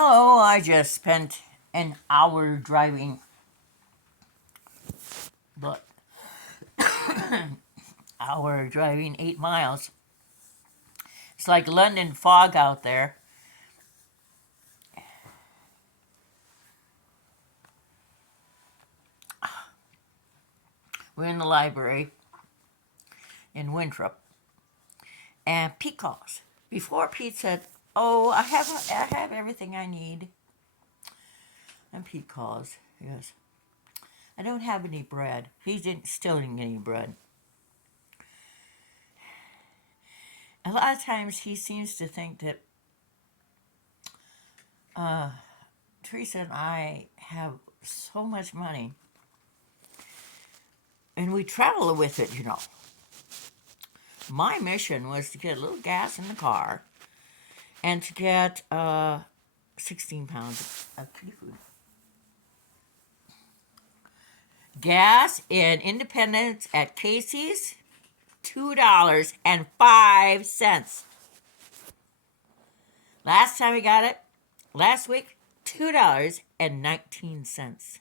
Hello, I just spent an hour driving, but hour driving 8 miles. It's like London fog out there. We're in the library in Winthrop, and Pete calls. Before Pete said, "Oh, I have everything I need," and Pete calls. He goes, "I don't have any bread." Still didn't get any bread. A lot of times he seems to think that uh, Teresa and I have so much money, and we travel with it, My mission was to get a little gas in the car and to get 16 pounds of kitty food. Gas in Independence at Casey's, $2.05. Last time we got it, last week, $2.19.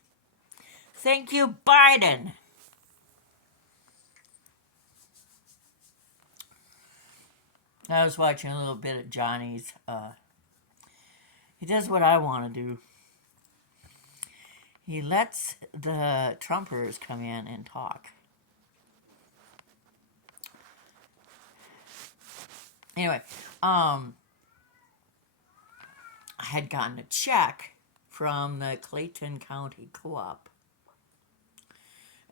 Thank you, Biden. I was watching a little bit of Johnny's. He does what I want to do. He lets the Trumpers come in and talk. Anyway, I had gotten a check from the Clayton County Co-op.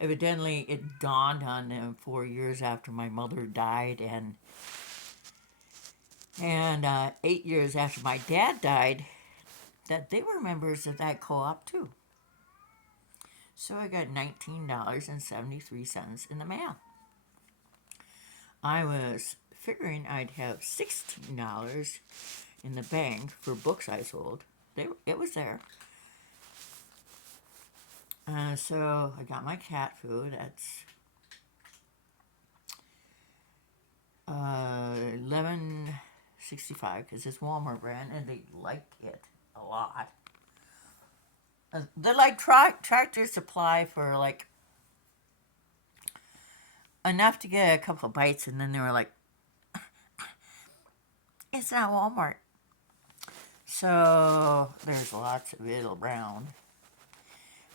Evidently, it dawned on them 4 years after my mother died, and 8 years after my dad died, that they were members of that co-op too. So I got $19.73 in the mail. I was figuring I'd have $16 in the bank for books I sold. It was there. So I got my cat food. That's $11.65 because it's Walmart brand, and they like it a lot. They're like Tractor Supply for like enough to get a couple of bites, and then they were like, "It's not Walmart." So there's lots of it around.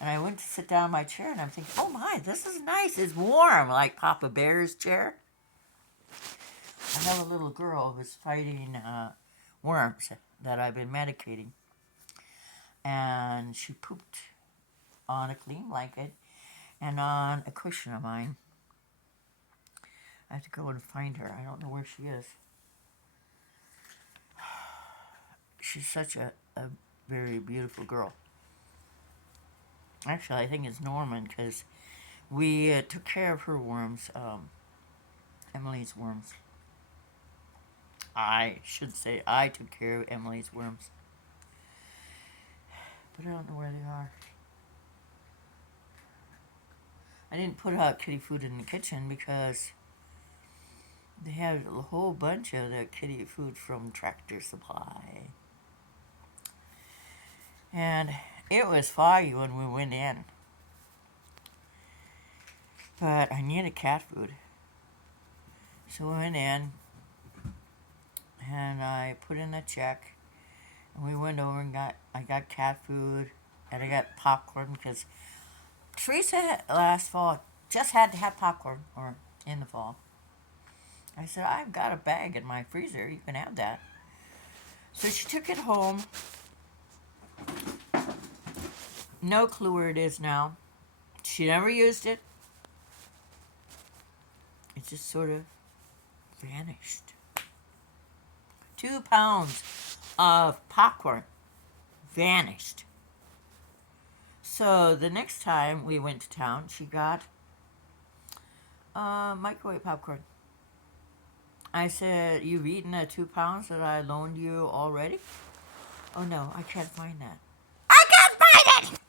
And I went to sit down in my chair, and I'm thinking, "Oh my, this is nice. It's warm, like Papa Bear's chair." I have a little girl who's fighting worms that I've been medicating, and she pooped on a clean blanket and on a cushion of mine. I have to go and find her. I don't know where she is. She's such a very beautiful girl. Actually, I think it's Norman because we took care of her worms, Emily's worms. I should say I took care of Emily's worms. But I don't know where they are. I didn't put out kitty food in the kitchen because they had a whole bunch of the kitty food from Tractor Supply. And it was foggy when we went in. But I needed cat food. So we went in, and I put in a check, and we went over and I got cat food, and I got popcorn because Teresa last fall just had to have popcorn, or in the fall. I said, "I've got a bag in my freezer, you can have that." So she took it home. No clue where it is now. She never used it. It just sort of vanished. 2 pounds of popcorn vanished. So the next time we went to town, she got microwave popcorn. I said, "You've eaten the 2 pounds that I loaned you already?" "Oh no, I can't find that." "I can't find it!"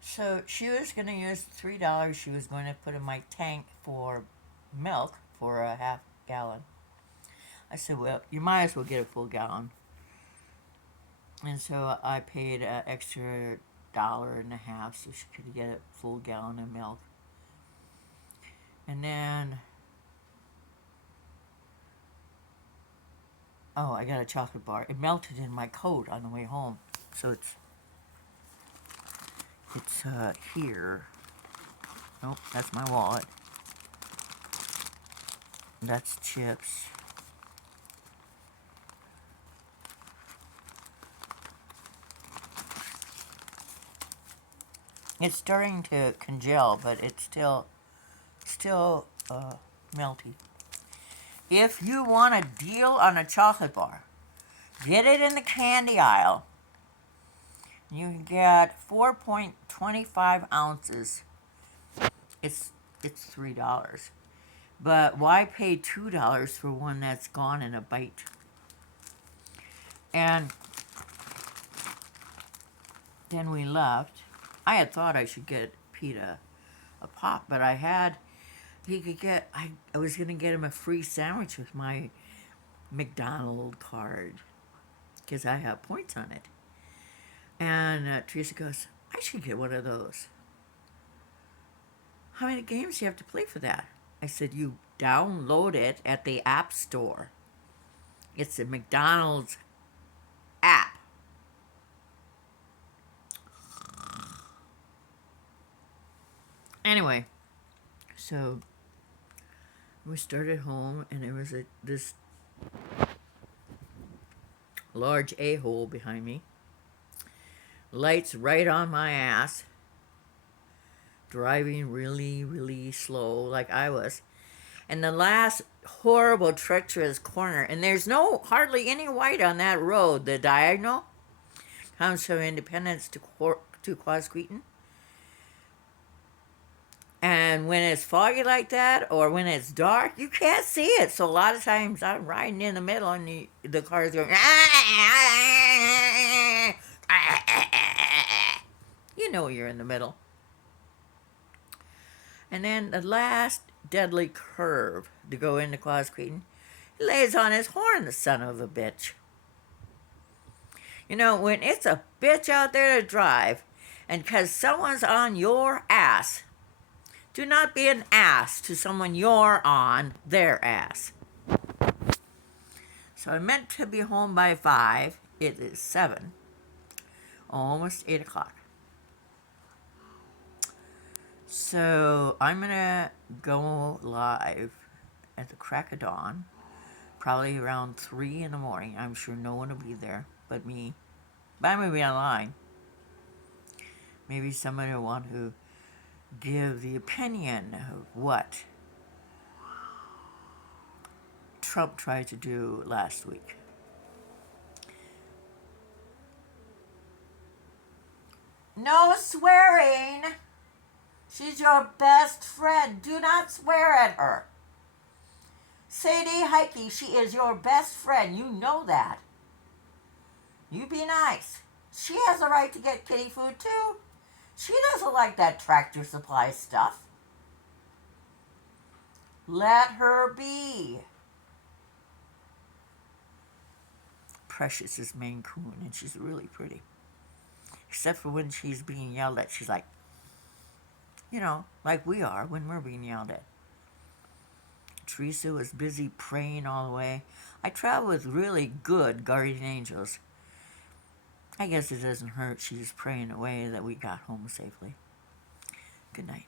So she was going to use $3 she was going to put in my tank for milk for a half gallon. I said, well, you might as well get a full gallon. And so I paid an extra $1.50 so she could get a full gallon of milk. And then, oh, I got a chocolate bar. It melted in my coat on the way home. So it's here. Nope, that's my wallet. That's chips. It's starting to congeal, but it's still melty. If you want a deal on a chocolate bar, get it in the candy aisle. You can get 4.25 ounces. It's $3. But why pay $2 for one that's gone in a bite? And then we left. I had thought I should get Pete a pop, but I was going to get him a free sandwich with my McDonald's card because I have points on it. And Teresa goes, I should get one of those. How many games do you have to play for that? I said, you download it at the App Store. It's a McDonald's app. Anyway, so we started home, and there was this large a-hole behind me. Lights right on my ass. Driving really, really slow like I was. And the last horrible treacherous corner, and there's hardly any white on that road, the diagonal comes from Independence to Quasqueton. And when it's foggy like that, or when it's dark, you can't see it. So a lot of times I'm riding in the middle and the car's going, you know you're in the middle. And then the last deadly curve to go into Quasqueton, he lays on his horn, the son of a bitch. You know, when it's a bitch out there to drive, and because someone's on your ass, do not be an ass to someone you're on their ass. So I meant to be home by 5. It is 7. Almost 8 o'clock. So I'm going to go live at the crack of dawn, probably around 3 in the morning. I'm sure no one will be there but me. But I'm going to be online. Maybe somebody will want to give the opinion of what Trump tried to do last week. No swearing. She's your best friend. Do not swear at her. Sadie Heike, she is your best friend. You know that. You be nice. She has a right to get kitty food too. She doesn't like that Tractor Supply stuff. Let her be. Precious is Maine Coon, and she's really pretty. Except for when she's being yelled at, she's like, you know, like we are when we're being yelled at. Teresa was busy praying all the way. I travel with really good guardian angels. I guess it doesn't hurt. She's praying away that we got home safely. Good night.